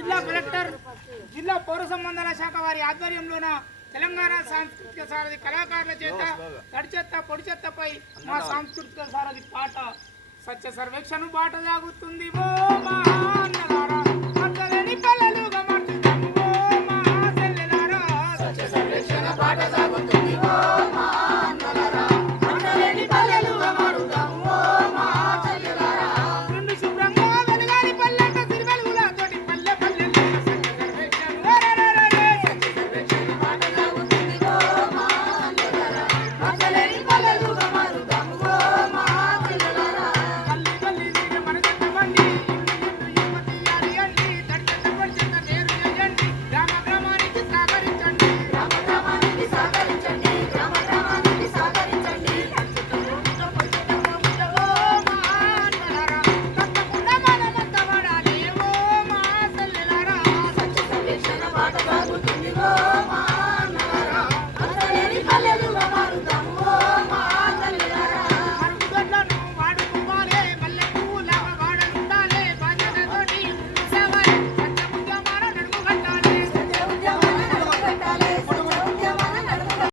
జిల్లా కలెక్టర్ జిల్లా పౌర సంబంధాల శాఖ వారి ఆధ్వర్యంలోన తెలంగాణ సాంస్కృతిక సారథి కళాకారుల చేత తడి చెత్త పొడి చెత్తపై మా సాంస్కృతిక సారథి పాట సత్య సర్వేక్షణ బాట సాగుతుంది